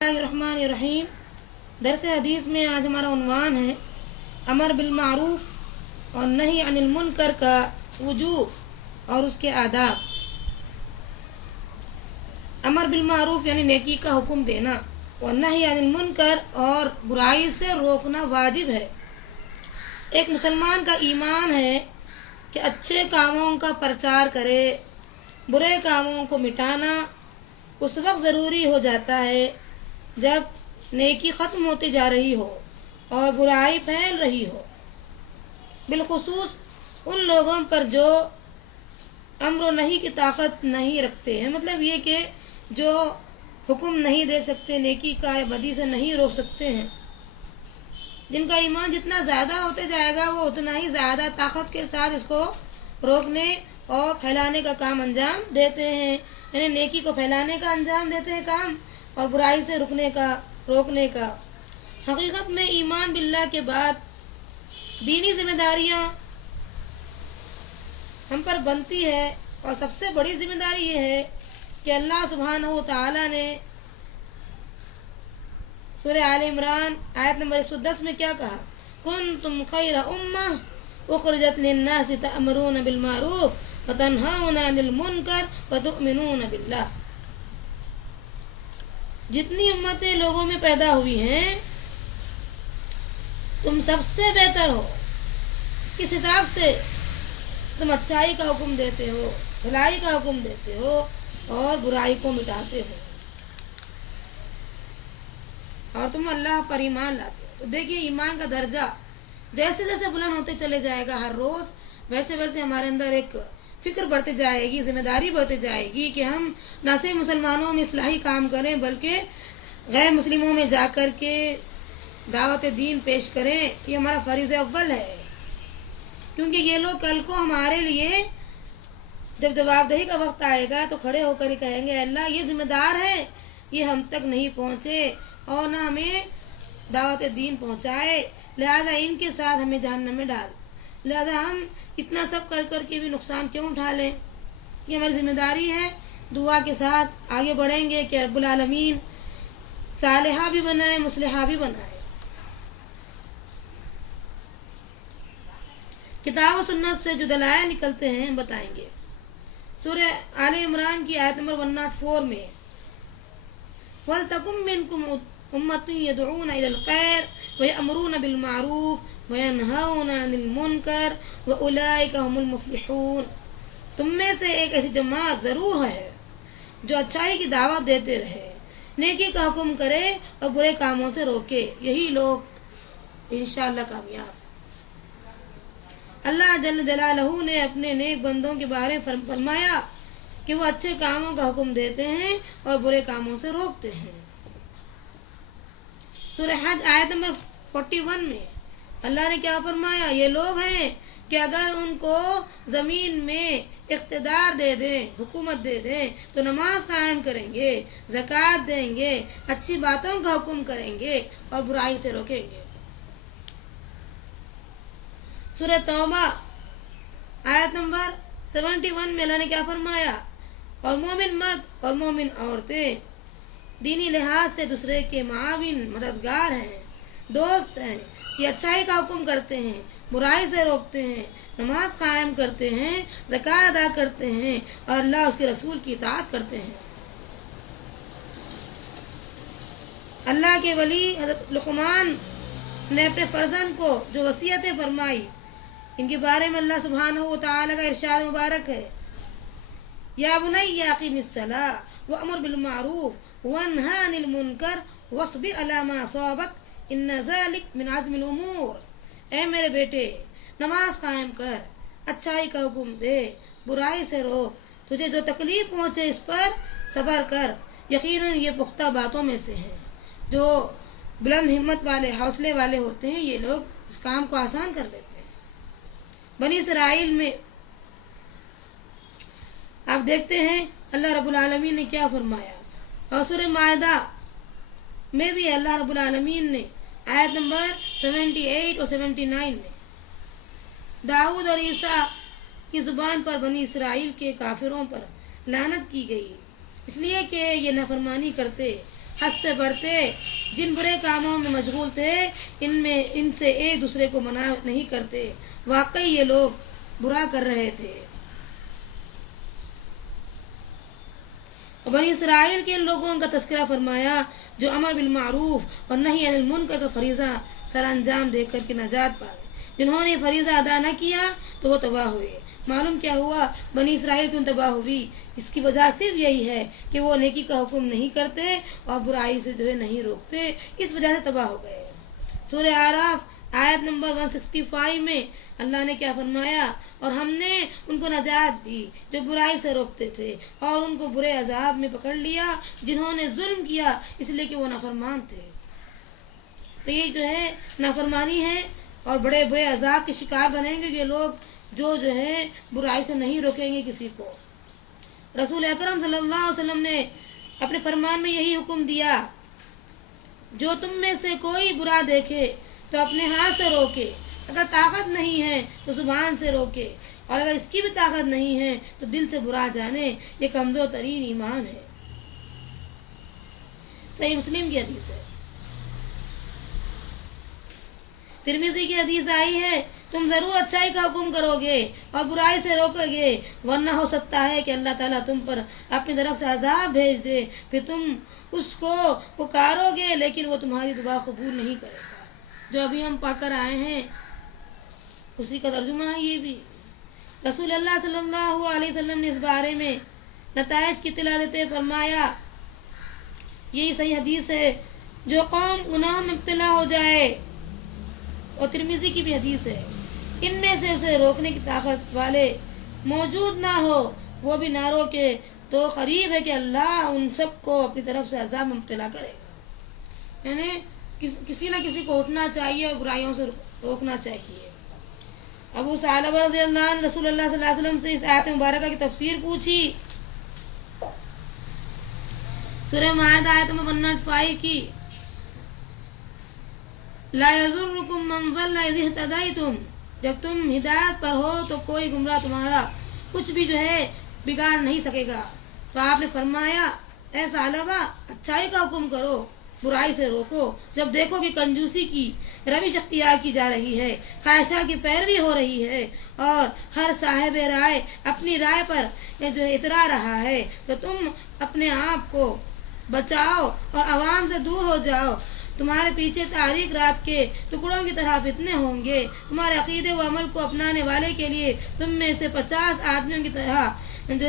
الرحمن الرحیم۔ درس حدیث میں آج ہمارا عنوان ہے امر بالمعروف اور نہی عن المنکر کا وجوب اور اس کے آداب۔ امر بالمعروف یعنی نیکی کا حکم دینا اور نہی عن المنکر اور برائی سے روکنا واجب ہے۔ ایک مسلمان کا ایمان ہے کہ اچھے کاموں کا پرچار کرے، برے کاموں کو مٹانا اس وقت ضروری ہو جاتا ہے جب نیکی ختم ہوتی جا رہی ہو اور برائی پھیل رہی ہو، بالخصوص ان لوگوں پر جو امر و نہی کی طاقت نہیں رکھتے ہیں، مطلب یہ کہ جو حکم نہیں دے سکتے نیکی کا یا بدی سے نہیں روک سکتے ہیں۔ جن کا ایمان جتنا زیادہ ہوتے جائے گا وہ اتنا ہی زیادہ طاقت کے ساتھ اس کو روکنے اور پھیلانے کا کام انجام دیتے ہیں، یعنی نیکی کو پھیلانے کا انجام دیتے ہیں کام اور برائی سے روکنے کا۔ حقیقت میں ایمان باللہ کے بعد دینی ذمہ داریاں ہم پر بنتی ہے، اور سب سے بڑی ذمہ داری یہ ہے کہ اللہ سبحانہ و تعالی نے سورہ آل عمران آیت نمبر 110 میں کیا کہا؟ کنتم خیر امہ اخرجت للناس تأمرون بالمعروف وتنہون عن المنکر وتؤمنون باللہ۔ جتنی امتیں لوگوں میں پیدا ہوئی ہیں تم سب سے بہتر ہو۔ کس حساب سے؟ تم اچھائی کا حکم دیتے ہو، بھلائی کا حکم دیتے ہو اور برائی کو مٹاتے ہو، اور تم اللہ پر ایمان لاتے ہو۔ تو دیکھیے ایمان کا درجہ جیسے جیسے بلند ہوتے چلے جائے گا ہر روز، ویسے ویسے ہمارے اندر ایک فکر بڑھتی جائے گی، ذمہ داری بڑھتی جائے گی کہ ہم نہ صرف مسلمانوں میں اصلاحی کام کریں بلکہ غیر مسلموں میں جا کر کے دعوت دین پیش کریں۔ یہ ہمارا فریضہ اول ہے، کیونکہ یہ لوگ کل کو ہمارے لیے جب جواب دہی کا وقت آئے گا تو کھڑے ہو کر ہی کہیں گے اللہ یہ ذمہ دار ہے، یہ ہم تک نہیں پہنچے اور نہ ہمیں دعوت دین پہنچائے، لہذا ان کے ساتھ ہمیں جہنم میں ڈال، لہذا ہم اتنا سب کر کر کے بھی نقصان کیوں اٹھا لیں؟ یہ ہماری ذمہ داری ہے۔ دعا کے ساتھ آگے بڑھیں گے کہ رب العالمین صالحہ بھی بنائے، مصلحہ بھی بنائے۔ کتاب و سنت سے جو دلائل نکلتے ہیں ہم بتائیں گے۔ سورہ آل عمران کی آیت نمبر 104 میں وَلْتَكُن مِّنكُمْ أُمَّةٌ يَدْعُونَ إِلَى الْخَيْرِ وَيَأْمُرُونَ بِالْمَعْرُوفِ وَيَنْهَوْنَ عَنِ الْمُنكَرِ وَأُولَٰئِكَ هُمُ الْمُفْلِحُونَ۔ تم میں سے ایک ایسی جماعت ضرور ہے جو اچھائی کی دعوت دیتے رہے، نیکی کا حکم کرے اور برے کاموں سے روکے، یہی لوگ انشاءاللہ کامیاب۔ اللہ جل جلالہ نے اپنے نیک بندوں کے بارے میں فرمایا کہ وہ اچھے کاموں کا حکم دیتے ہیں اور برے کاموں سے روکتے ہیں۔ سورہ حج آیت نمبر 41 میں اللہ نے کیا فرمایا؟ یہ لوگ ہیں کہ اگر ان کو زمین میں اقتدار دے دیں، حکومت دے دیں تو نماز قائم کریں گے، زکوٰۃ دیں گے، اچھی باتوں کا حکم کریں گے اور برائی سے روکیں گے۔ سورہ توبہ آیت نمبر 71 میں اللہ نے کیا فرمایا؟ اور مومن مرد اور مومن عورتیں دینی لحاظ سے دوسرے کے معاون، مددگار ہیں، دوست ہیں، یہ اچھائی کا حکم کرتے ہیں، برائی سے روکتے ہیں، نماز قائم کرتے ہیں، زکوٰۃ ادا کرتے ہیں اور اللہ اس کے رسول کی اطاعت کرتے ہیں۔ اللہ کے ولی حضرت لقمان نے اپنے فرزند کو جو وصیتیں فرمائی ان کے بارے میں اللہ سبحانہ و تعالی کا ارشاد مبارک ہے یا بنی اقیم الصلاۃ وامر بالمعروف وانہی عن المنکر واصبر علی ما اصابک ان ذلک من عزم الامور۔ اے میرے بیٹے نماز قائم کر، اچھائی کا حکم دے، برائی سے روک، تجھے جو تکلیف پہنچے اس پر صبر کر، یقیناً یہ پختہ باتوں میں سے ہے۔ جو بلند ہمت والے، حوصلے والے ہوتے ہیں یہ لوگ اس کام کو آسان کر لیتے ہیں۔ بنی اسرائیل میں آپ دیکھتے ہیں اللہ رب العالمین نے کیا فرمایا، اور سورہ مائدہ میں بھی اللہ رب العالمین نے آیت نمبر 78 اور 79 میں داؤد اور عیسیٰ کی زبان پر بنی اسرائیل کے کافروں پر لعنت کی گئی، اس لیے کہ یہ نافرمانی کرتے، حد سے بڑھتے جن برے کاموں میں مشغول تھے ان سے ایک دوسرے کو منع نہیں کرتے. واقعی یہ لوگ برا کر رہے تھے. بنی اسرائیل کے ان لوگوں کا تذکرہ فرمایا جو امر بالمعروف اور نہی عن المنکر کا فریضہ سر انجام دے کر کے نجات پائے. جنہوں نے فریضہ ادا نہ کیا تو وہ تباہ ہوئے. معلوم کیا ہوا بنی اسرائیل کیوں تباہ ہوئی؟ اس کی وجہ صرف یہی ہے کہ وہ نیکی کا حکم نہیں کرتے اور برائی سے نہیں روکتے. اس وجہ سے تباہ ہو گئے. سورہ اعراف آیت نمبر 165 میں اللہ نے کیا فرمایا؟ اور ہم نے ان کو نجات دی جو برائی سے روکتے تھے اور ان کو برے عذاب میں پکڑ لیا جنہوں نے ظلم کیا اس لیے کہ وہ نافرمان تھے. تو یہ نافرمانی ہے اور بڑے بڑے عذاب کے شکار بنیں گے یہ لوگ جو برائی سے نہیں روکیں گے کسی کو. رسول اکرم صلی اللہ علیہ وسلم نے اپنے فرمان میں یہی حکم دیا جو تم میں سے کوئی برا دیکھے تو اپنے ہاتھ سے روکے. اگر طاقت نہیں ہے تو زبان سے روکے اور اگر اس کی بھی طاقت نہیں ہے تو دل سے برا جانے. یہ کمزور ترین ایمان ہے. صحیح مسلم کی حدیث ہے. ترمذی کی حدیث آئی ہے تم ضرور اچھائی کا حکم کرو گے اور برائی سے روکو گے ورنہ ہو سکتا ہے کہ اللہ تعالیٰ تم پر اپنی طرف سے عذاب بھیج دے پھر تم اس کو پکارو گے لیکن وہ تمہاری دعا قبول نہیں کرے گا. جو ابھی ہم پڑھ کر آئے ہیں اسی کا ترجمہ ہے یہ بھی. رسول اللہ صلی اللہ علیہ وسلم نے اس بارے میں نتائج کی اطلاع دیتے فرمایا یہی صحیح حدیث ہے جو قوم گناہ میں مبتلا ہو جائے اور ترمذی کی بھی حدیث ہے ان میں سے اسے روکنے کی طاقت والے موجود نہ ہو وہ بھی نہ روکے تو قریب ہے کہ اللہ ان سب کو اپنی طرف سے عذاب میں مبتلا کرے گا. یعنی کسی نہ کسی کو اٹھنا چاہیے اور برائیوں سے روکنا چاہیے. ابو ثعلبہ رضی اللہ عنہ رسول اللہ صلی اللہ علیہ وسلم سے اس آیت مبارکہ کی تفسیر پوچھی. سورہ مائدہ آیت نمبر 105 کی لا یضرکم من ضل اذ اہتدیتم جب تم ہدایت پر ہو تو کوئی گمراہ تمہارا کچھ بھی بگاڑ نہیں سکے گا. تو آپ نے فرمایا اے ثعلبہ اچھائی کا حکم کرو برائی سے روکو. جب دیکھو کہ کنجوسی کی روش اختیار کی جا رہی ہے خواہشات کی پیروی ہو رہی ہے اور ہر صاحب رائے اپنی رائے پر اترا رہا ہے تو تم اپنے آپ کو بچاؤ اور عوام سے دور ہو جاؤ. تمہارے پیچھے تاریک رات کے ٹکڑوں کی طرح فتنے ہوں گے. تمہارے عقیدے و عمل کو اپنانے والے کے لیے تم میں سے 50 آدمیوں کی طرح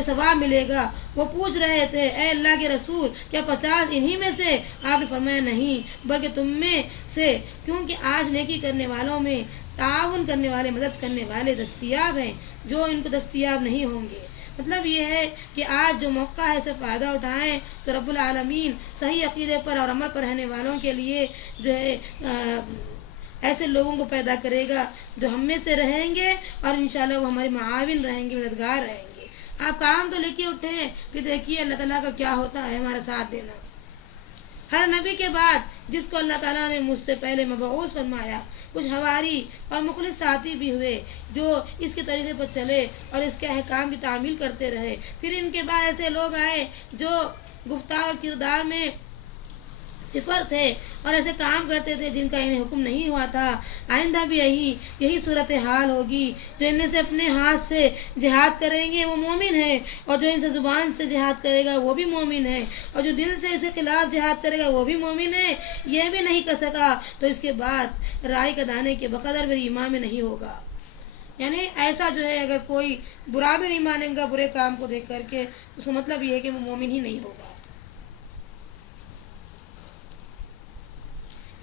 ثواب ملے گا. وہ پوچھ رہے تھے اے اللہ کے رسول کیا 50 انہی میں سے؟ آپ نے فرمایا نہیں بلکہ تم میں سے کیونکہ آج نیکی کرنے والوں میں تعاون کرنے والے مدد کرنے والے دستیاب ہیں جو ان کو دستیاب نہیں ہوں گے. مطلب یہ ہے کہ آج جو موقع ہے اسے فائدہ اٹھائیں تو رب العالمین صحیح عقیدے پر اور عمل پر رہنے والوں کے لیے ایسے لوگوں کو پیدا کرے گا جو ہم میں سے رہیں گے اور انشاءاللہ وہ ہمارے معاون رہیں گے مددگار رہیں گے. آپ کام تو لے کے اٹھیں پھر دیکھیے اللہ تعالیٰ کا کیا ہوتا ہے ہمارا ساتھ دینا. ہر نبی کے بعد جس کو اللہ تعالیٰ نے مجھ سے پہلے مبعوث فرمایا کچھ حواری اور مخلص ساتھی بھی ہوئے جو اس کے طریقے پر چلے اور اس کے احکام کی تعمیل کرتے رہے. پھر ان کے بعد ایسے لوگ آئے جو گفتار اور کردار میں صفر تھے اور ایسے کام کرتے تھے جن کا انہیں حکم نہیں ہوا تھا. آئندہ بھی یہی صورتحال ہوگی. جو ان میں سے اپنے ہاتھ سے جہاد کریں گے وہ مومن ہیں اور جو ان سے زبان سے جہاد کرے گا وہ بھی مومن ہے اور جو دل سے اس کے خلاف جہاد کرے گا وہ بھی مومن ہے. یہ بھی نہیں کر سکا تو اس کے بعد رائی کا دانے کے بقدر میری ایمان میں نہیں ہوگا. یعنی ایسا اگر کوئی برا بھی نہیں مانے گا برے کام کو دیکھ کر کے اس کا مطلب یہ ہے کہ وہ مومن ہی نہیں ہوگا.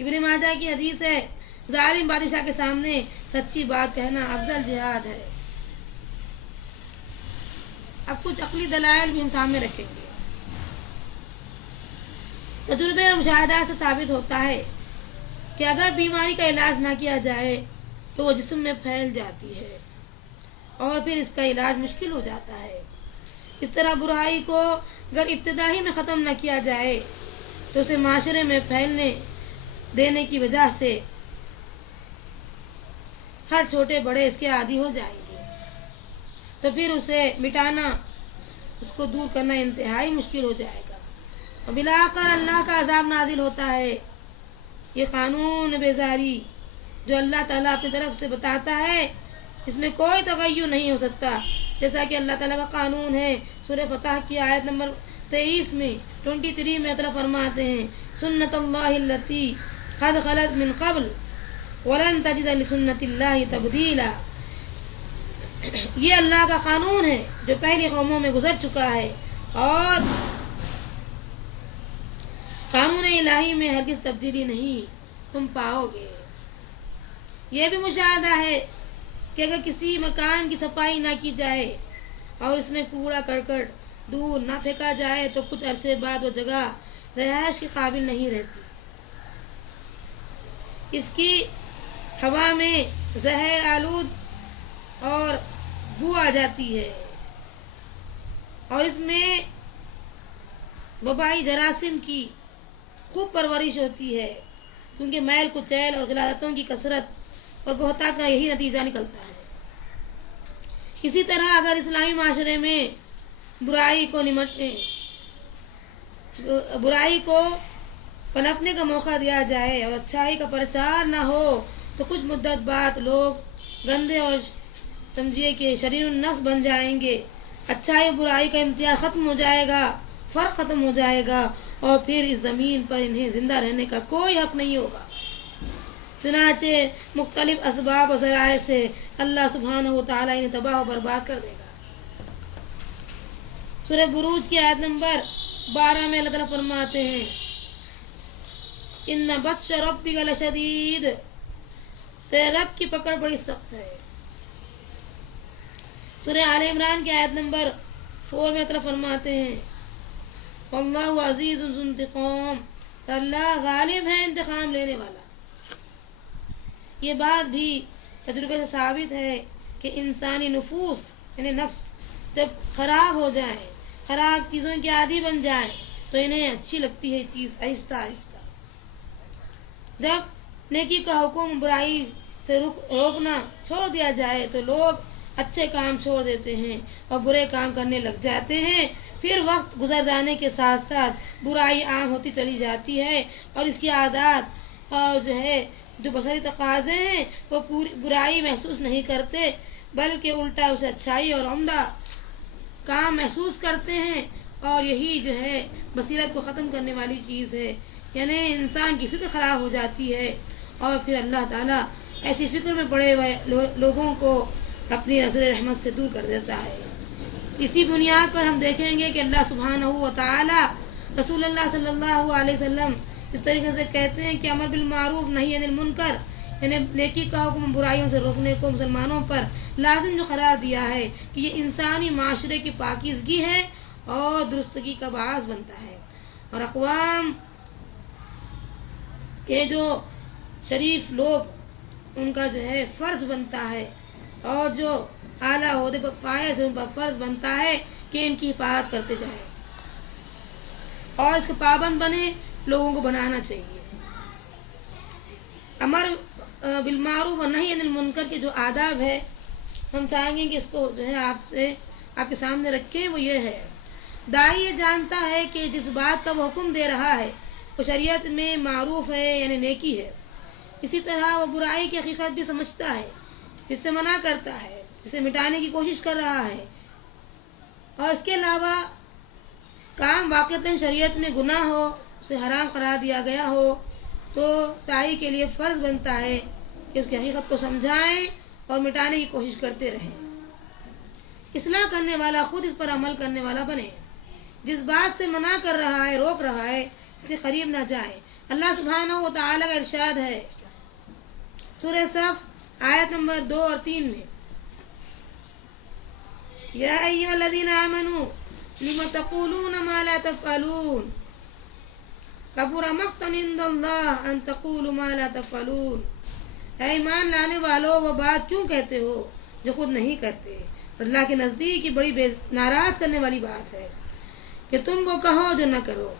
ابن ماجہ کی حدیث ہے ظالم بادشاہ کے سامنے سچی بات کہنا افضل جہاد ہے. اب کچھ عقلی دلائل بھی ہم سامنے رکھیں گے. تجربے اور مشاہدات سے ثابت ہوتا ہے کہ اگر بیماری کا علاج نہ کیا جائے تو وہ جسم میں پھیل جاتی ہے اور پھر اس کا علاج مشکل ہو جاتا ہے. اس طرح برائی کو اگر ابتدا ہی میں ختم نہ کیا جائے تو اسے معاشرے میں پھیلنے دینے کی وجہ سے ہر چھوٹے بڑے اس کے عادی ہو جائیں گے تو پھر اسے مٹانا اس کو دور کرنا انتہائی مشکل ہو جائے گا. اور بلا کر اللہ کا عذاب نازل ہوتا ہے۔ یہ قانون بیزاری جو اللہ تعالیٰ اپنی طرف سے بتاتا ہے اس میں کوئی تغیر نہیں ہو سکتا، جیسا کہ اللہ تعالیٰ کا قانون ہے۔ سورہ فتح کی آیت نمبر 23 میں 23 میں اللہ فرماتے ہیں سنت اللہ التی قد خلت من قبل ولن تجد لسنت اللہ تبدیلا۔ یہ اللہ کا قانون ہے جو پہلی قوموں میں گزر چکا ہے، اور قانون الہی میں ہرگز تبدیلی نہیں تم پاؤ گے۔ یہ بھی مشاہدہ ہے کہ اگر کسی مکان کی صفائی نہ کی جائے اور اس میں کوڑا کرکٹ دور نہ پھینکا جائے تو کچھ عرصے بعد وہ جگہ رہائش کے قابل نہیں رہتی۔ اس کی ہوا میں زہر آلود اور بو آ جاتی ہے، اور اس میں وبائی جراثیم کی خوب پرورش ہوتی ہے، کیونکہ میل کچیل اور غلازتوں کی کثرت اور بہتات کا یہی نتیجہ نکلتا ہے۔ اسی طرح اگر اسلامی معاشرے میں برائی کو پنپنے کا موقع دیا جائے اور اچھائی کا پرچار نہ ہو تو کچھ مدت بعد لوگ گندے اور سمجھیے کہ شریر النفس بن جائیں گے۔ اچھائی اور برائی کا امتیاز ختم ہو جائے گا، فرق ختم ہو جائے گا، اور پھر اس زمین پر انہیں زندہ رہنے کا کوئی حق نہیں ہوگا۔ چنانچہ مختلف اسباب و ذرائع سے اللہ سبحانہ و تعالیٰ انہیں تباہ و برباد کر دے گا۔ سورہ بروج کی آیت نمبر 12 میں اللہ تعالیٰ فرماتے ہیں ان بطش ربک لشدید، تیرے رب کی پکڑ بڑی سخت ہے۔ سورہ آل عمران کی آیت نمبر 4 میں اللہ فرماتے ہیں واللہ عزیز ذو انتقام، اللہ غالب ہے انتقام لینے والا۔ یہ بات بھی تجربے سے ثابت ہے کہ انسانی نفوس یعنی نفس جب خراب ہو جائیں، خراب چیزوں کے عادی بن جائیں تو انہیں اچھی لگتی ہے چیز آہستہ آہستہ۔ جب نیکی کا حکم برائی سے روکنا چھوڑ دیا جائے تو لوگ اچھے کام چھوڑ دیتے ہیں اور برے کام کرنے لگ جاتے ہیں۔ پھر وقت گزر جانے کے ساتھ ساتھ برائی عام ہوتی چلی جاتی ہے، اور اس کی عادات اور جو بصری تقاضے ہیں وہ پوری برائی محسوس نہیں کرتے، بلکہ الٹا اسے اچھائی اور عمدہ کام محسوس کرتے ہیں، اور یہی بصیرت کو ختم کرنے والی چیز ہے، یعنی انسان کی فکر خراب ہو جاتی ہے، اور پھر اللہ تعالیٰ ایسی فکر میں پڑے ہوئے لوگوں کو اپنی نظر رحمت سے دور کر دیتا ہے۔ اسی بنیاد پر ہم دیکھیں گے کہ اللہ سبحانہ و تعالی رسول اللہ صلی اللہ علیہ وسلم اس طریقے سے کہتے ہیں کہ امر بالمعروف نہی عن المنکر، یعنی نیکی کا حکم برائیوں سے روکنے کو مسلمانوں پر لازم جو قرار دیا ہے کہ یہ انسانی معاشرے کی پاکیزگی ہے اور درستگی کا باعث بنتا ہے، اور اقوام کے جو شریف لوگ ان کا فرض بنتا ہے، اور جو اعلیٰ عہدے پر فائز ہے ان پر فرض بنتا ہے کہ ان کی حفاظت کرتے جائیں اور اس کے پابند بنے، لوگوں کو بنانا چاہیے۔ امر بالمعروف و نہی عن المنکر کے جو آداب ہے ہم چاہیں گے کہ اس کو آپ کے سامنے رکھیں۔ وہ یہ ہے، داعی یہ جانتا ہے کہ جس بات کا وہ حکم دے رہا ہے وہ شریعت میں معروف ہے یعنی نیکی ہے، اسی طرح وہ برائی کی حقیقت بھی سمجھتا ہے، جس سے منع کرتا ہے، جسے مٹانے کی کوشش کر رہا ہے، اور اس کے علاوہ کام واقعتاً شریعت میں گناہ ہو، اسے حرام قرار دیا گیا ہو، تو داعی کے لیے فرض بنتا ہے کہ اس کی حقیقت کو سمجھائیں اور مٹانے کی کوشش کرتے رہیں۔ اصلاح کرنے والا خود اس پر عمل کرنے والا بنے، جس بات سے منع کر رہا ہے، روک رہا ہے، اسے قریب نہ جائے۔ اللہ سبحانہ و تعالیٰ کا ارشاد ہے سورہ صف آیت نمبر 2 اور 3 میں یا ایھا الذین آمنوا لم تقولون ما لا تفعلون کبر مقتا عند اللہ ان تقولوا ما لا تفعلون، اے ایمان لانے والو وہ بات کیوں کہتے ہو جو خود نہیں کرتے، اللہ کے نزدیک یہ بڑی ناراض کرنے والی بات ہے کہ تم وہ کہو جو نہ کرو۔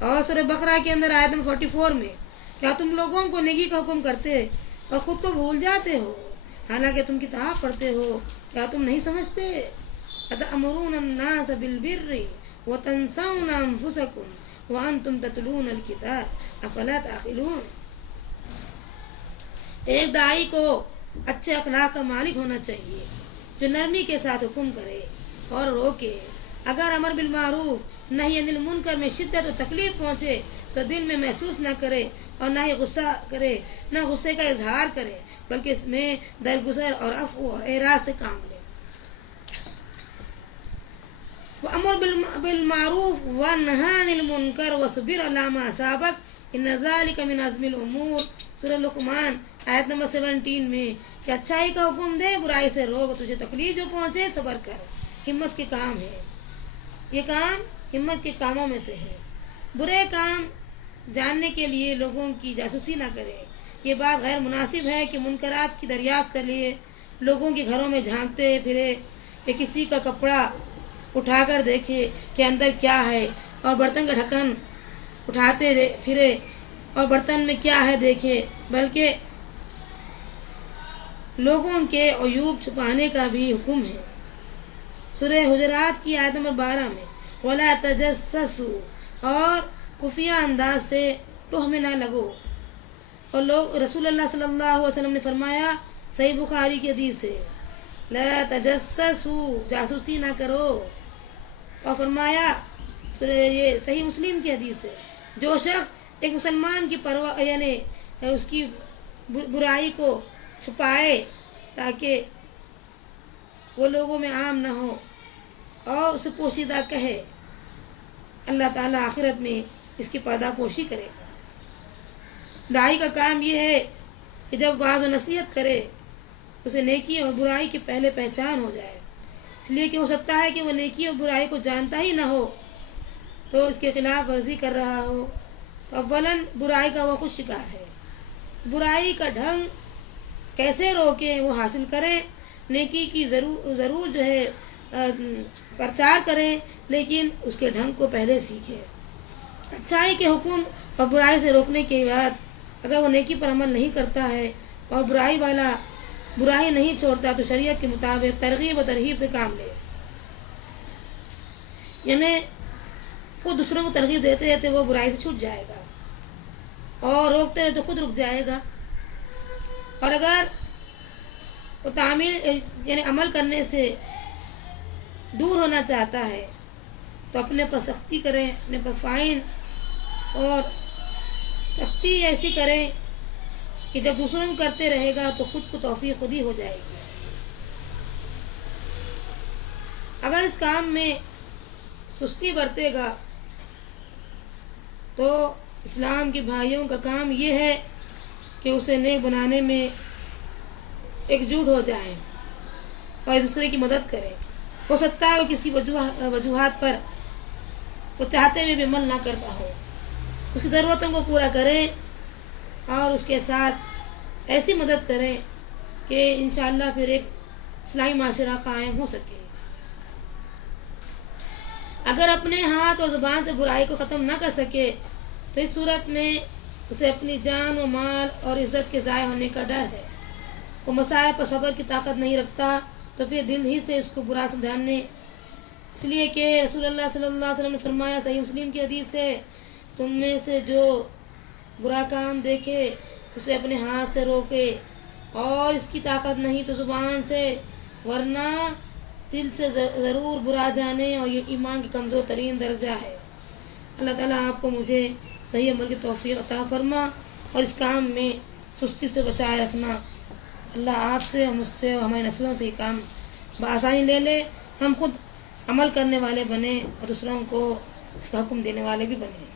اور سورہ بقرہ کے اندر آیت نمبر 44 میں کیا تم لوگوں کو نیکی کا حکم کرتے اور خود کو بھول جاتے ہو حالانکہ تم کتاب پڑھتے ہو، کیا تم نہیں سمجھتے؟ اتأمرون الناس بالبر وتنسون انفسکم وَأَنْتُمْ تَتْلُونَ الْكِتَابَ أَفَلَا تَعْقِلُونَ۔ ایک داعی کو اچھے اخلاق کا مالک ہونا چاہیے جو نرمی کے ساتھ حکم کرے اور روکے۔ اگر امر بالمعروف نہی عن المنکر میں شدت و تکلیف پہنچے تو دل میں محسوس نہ کرے اور نہ ہی غصہ کرے، نہ غصے کا اظہار کرے، بلکہ اس میں درگزر اور عفو اور اعراض سے کام لے۔ وَأَمُرْ بِالْمَعْرُوفِ وَانْهَ عَنِ الْمُنْكَرِ وَاصْبِرْ عَلَىٰ مَا أَصَابَكَ إِنَّ ذَلِكَ مِنْ عَزْمِ الْأُمُورِ۔ سورہ لقمان آیت نمبر 17 میں کہ اچھائی کا حکم دے، برائی سے روک، تجھے تکلیف جو پہنچے صبر کر، ہمت کے کام ہے۔ یہ کام ہمت کے کاموں میں سے ہے۔ برے کام جاننے کے لیے لوگوں کی جاسوسی نہ کرے۔ یہ بات غیر مناسب ہے کہ منکرات کی دریافت کے لیے لوگوں کے گھروں میں جھانکتے پھرے یا کسی کا کپڑا اٹھا کر دیکھے کہ اندر کیا ہے، اور برتن کا ڈھکن اٹھاتے پھرے اور برتن میں کیا ہے دیکھے، بلکہ لوگوں کے عیوب چھپانے کا بھی حکم ہے۔ سورہ حجرات کی آیت نمبر 12 میں وَلَا تَجَسَّسُوا، اور خفیہ انداز سے تہمے نہ لگو۔ اور رسول اللہ صلی اللہ علیہ وسلم نے فرمایا صحیح بخاری کی حدیث سے لا تجسسوا، جاسوسی نہ کرو۔ اور فرمایا یہ صحیح مسلم کی حدیث ہے، جو شخص ایک مسلمان کی پرواہ یعنی اس کی برائی کو چھپائے تاکہ وہ لوگوں میں عام نہ ہو اور اسے پوشیدہ کہے، اللہ تعالیٰ آخرت میں اس کی پردہ پوشی کرے گا۔ داعی کا کام یہ ہے کہ جب وعظ و نصیحت کرے تو اسے نیکی اور برائی کی پہلے پہچان ہو جائے، اس لیے کہ ہو سکتا ہے کہ وہ نیکی اور برائی کو جانتا ہی نہ ہو تو اس کے خلاف ورزی کر رہا ہو، تو اولاً برائی کا وہ خود شکار ہے۔ برائی کا ڈھنگ کیسے روکیں وہ حاصل کریں، نیکی کی ضرور جو ہے پرچار کریں، لیکن اس کے ڈھنگ کو پہلے سیکھیں۔ اچھائی کے حکم اور برائی سے روکنے کے بعد اگر وہ نیکی پر عمل نہیں کرتا ہے اور برائی نہیں چھوڑتا تو شریعت کے مطابق ترغیب و ترہیب سے کام لے، یعنی خود دوسروں کو ترغیب دیتے رہتے وہ برائی سے چھوٹ جائے گا، اور روکتے رہتے خود رک جائے گا۔ اور اگر وہ تعمیل یعنی عمل کرنے سے دور ہونا چاہتا ہے تو اپنے پر سختی کریں، اپنے پر فائن اور سختی ایسی کریں کہ جب دوسروں کو کرتے رہے گا تو خود کو توفیق خود ہی ہو جائے گی۔ اگر اس کام میں سستی برتے گا تو اسلام کے بھائیوں کا کام یہ ہے کہ اسے نیک بنانے میں ایک جٹ ہو جائیں اور ایک دوسرے کی مدد کریں۔ ہو سکتا ہے وہ کسی وجوہات پر وہ چاہتے ہوئے بھی عمل نہ کرتا ہو، اس کی ضرورتوں کو پورا کریں اور اس کے ساتھ ایسی مدد کریں کہ انشاءاللہ پھر ایک اسلامی معاشرہ قائم ہو سکے۔ اگر اپنے ہاتھ اور زبان سے برائی کو ختم نہ کر سکے تو اس صورت میں اسے اپنی جان و مال اور عزت کے ضائع ہونے کا ڈر ہے۔ وہ مسائل پر صبر کی طاقت نہیں رکھتا تو پھر دل ہی سے اس کو برا سمجھانے، اس لیے کہ رسول اللہ صلی اللہ علیہ وسلم نے فرمایا صحیح مسلم کی حدیث ہے تم میں سے جو برا کام دیکھے اسے اپنے ہاتھ سے روکے، اور اس کی طاقت نہیں تو زبان سے، ورنہ دل سے ضرور برا جانے، اور یہ ایمان کی کمزور ترین درجہ ہے۔ اللہ تعالیٰ آپ کو مجھے صحیح عمل کی توفیق عطا فرما اور اس کام میں سستی سے بچائے رکھنا۔ اللہ آپ سے، مجھ سے اور ہماری نسلوں سے یہ کام بآسانی لے لے، ہم خود عمل کرنے والے بنے اور دوسروں کو اس کا حکم دینے والے بھی بنے۔